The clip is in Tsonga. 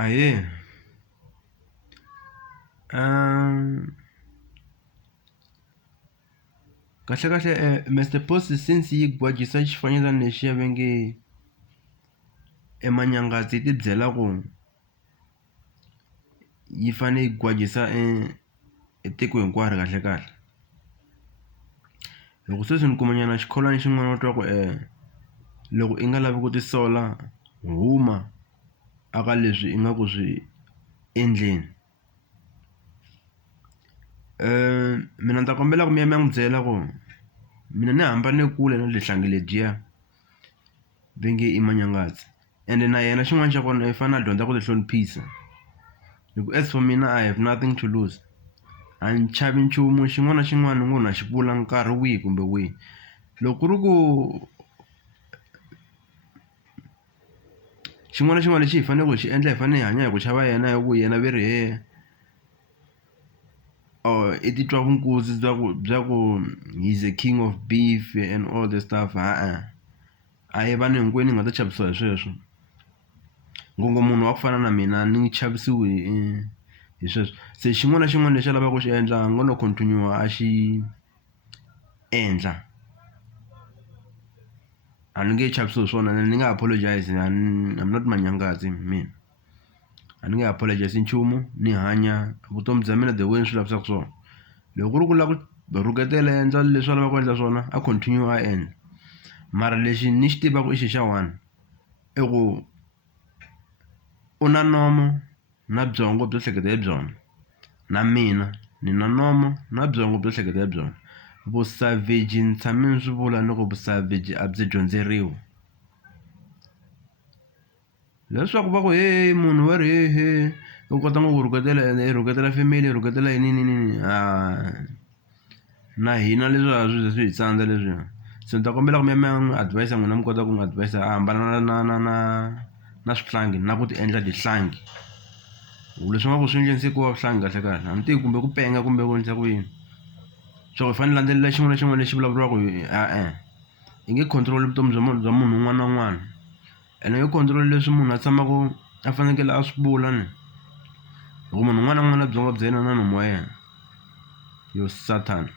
Ahee, kahle Mr Boss, since yi gwajisa xifanyetana lexiya va nge emanyangatsi yi ti byela ku yi fane yi gwajisa tiko hinkwaro kahle. Loko sweswi ni kumanyana xikholwana xin'wana wa twa ku loko i nga lavi ku tisola huma aka leswi i nga ku swi endleni. Mina ni ta kombela ku mi ya mi ya n'wi byela ku mina ni hambane kule na lehlangi ledyiya va nge i manyangatsi, ende na yena xin'wana xa kona i fanele a dyondza ku ti hloniphisa. Hi ku as for mina I have nothing to lose, a ni chavi nchumu, xin'wana na xin'wana ni ngo na xi vula nkarhi wihi kumbe wihi. Loko ku ri ku xin'wana na xin'wana lexi hi faneleke hi xi endla hi fanele hi hanya hi ku chava yena, hi ku yena ve ri i titwa vunkuzi bya ku he's a king of beef and all the stuff. A hi vanhu hinkwenu hi nga ta chavisiwa hi sweswo. Ngopfu munhu wa ku fana na mina ni chavisiwi hi sweswo. Se xin'wana na xin'wana lexi a lavaka ku xi endla a nga no continue a xi endla. A ni nge chavisiwi hi swona, ni nga apologize, I'm not manyangatsi mina. A ni nge apologize nchumu, ni hanya vutomi bya mina the way ni swi lavisaka swona. Loko ku ri ku lava ku rhuketela endla leswi a lavaka ku endla swona a continue a endla. Mara lexi ni xi tivaka i xi xa one, i ku u na nomo na byongo byo hleketa hi byona, na mina ni na nomo na byongo byo hleketa hi byona. Vusavheji ni tshame ni swi vula ni ku vusavheji a byi dyondzeriwi. Leswaku va ku munhu wa ri u kota ku rhuketela ende i rhuketela family, i rhuketela yini na hina leswi swi hi tsandza leswiya. Se ni ta kombela ku mi ya mi ya n'wi advise n'wina mi kota ku n'wi advise a hambana na swihlangi na ku ti endla tihlangi. Leswi nga ku swi endle nsiku wa vuhlangi kahle. A ni tivi kumbe ku penga kumbe ku endlisa ku yini. So hi fanele landzelela xin'wana na xin'wana lexi vulavuriwaka hi nge control vutomi bya munhu un'wana na un'wana, ene hi nge control leswi munhu a tshamaka a fanekele a swi vula ni. Hi ku munhu un'wana na un'wana na byongo bya yena na nomu wa yena. Yo Satan.